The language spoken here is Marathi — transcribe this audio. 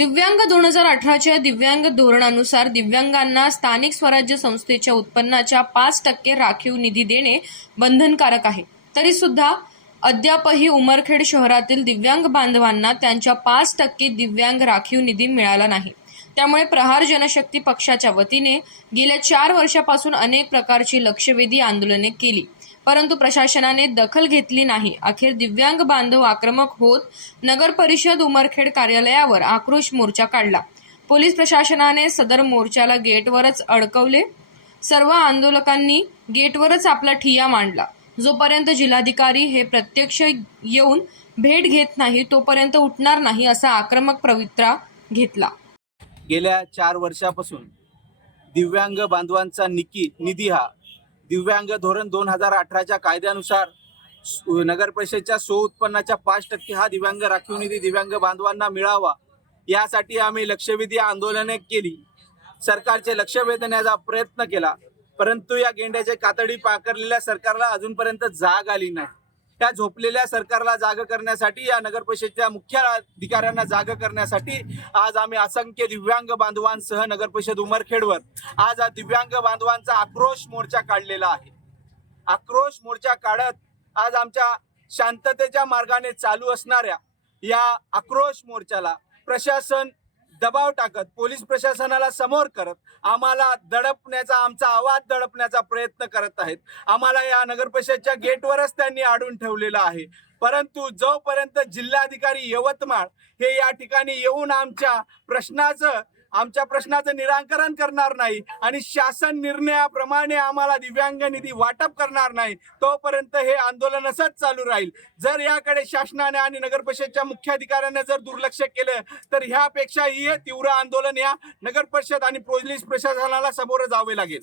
दिव्यांग दोन हजार अठराच्या दिव्यांग धोरणानुसार दिव्यांगांना स्थानिक स्वराज्य संस्थेच्या उत्पन्नाच्या पाच टक्के राखीव निधी देणे बंधनकारक आहे. तरी सुद्धा अद्यापही उमरखेड शहरातील दिव्यांग बांधवांना त्यांच्या पाच टक्के दिव्यांग राखीव निधी मिळाला नाही. त्यामुळे प्रहार जनशक्ती पक्षाच्या वतीने गेल्या चार वर्षापासून अनेक प्रकारची लक्षवेधी आंदोलने केली. परंतु प्रशासनाने दखल घेतली नाही. अखेर दिव्यांग बांधव आक्रमक होत नगर परिषद उमरखेड कार्यालयावर आक्रोश मोर्चा काढला. पोलीस प्रशासनाने सदर मोर्चाला गेटवरच अडकवले. सर्व आंदोलकांनी गेटवरच आपला ठिया मांडला. जोपर्यंत जिल्हाधिकारी हे प्रत्यक्ष येऊन भेट घेत नाही तोपर्यंत उठणार नाही असा आक्रमक पवित्रा घेतला. गेल्या चार वर्षापासून दिव्यांग बांधवांचा निकी निधी हा दिव्यांग धोरण दोन हजार अठराच्या कायद्यानुसार नगर परिषदच्या स्व उत्पन्नाच्या पाच टक्के हा दिव्यांग राखीव निधी दिव्यांग बांधवांना मिळावा. यासाठी आम्ही लक्षवेधी आंदोलने केली. सरकारचे लक्ष वेधण्याचा प्रयत्न केला. परंतु या गेंड्याचे कातडी पाकरलेल्या सरकारला अजूनपर्यंत जाग आली नाही. त्या झोपलेल्या सरकारला जाग करण्यासाठी या नगर परिषदेच्या मुख्य अधिकाऱ्यांना जाग करण्यासाठी आज आम्ही असंख्य दिव्यांग बांधवांसह नगर परिषद उमरखेडवर आज हा दिव्यांग बांधवांचा आक्रोश मोर्चा काढलेला आहे. आक्रोश मोर्चा काढत आज आमच्या शांततेच्या मार्गाने चालू असणाऱ्या या आक्रोश मोर्चाला प्रशासन दबाव टाकत पोलीस प्रशासनाला समोर करत आम्हाला दडपण्याचा आमचा आवाज दडपण्याचा प्रयत्न करत आहेत. आम्हाला या नगर परिषदच्या गेटवरच त्यांनी अडून ठेवलेलं आहे. परंतु जोपर्यंत जिल्हाधिकारी यवतमाळ हे या ठिकाणी येऊन आमच्या प्रश्नाचं आमच्या प्रश्नाचं निराकरण करणार नाही आणि शासन निर्णयाप्रमाणे आम्हाला दिव्यांग निधी वाटप करणार नाही तोपर्यंत हे आंदोलन असंच चालू राहील. जर याकडे शासनाने आणि नगर परिषदच्या मुख्याधिकाऱ्याने जर दुर्लक्ष केलं तर ह्यापेक्षाही तीव्र आंदोलन या नगर परिषद आणि पोलीस प्रशासनाला समोर जावे लागेल.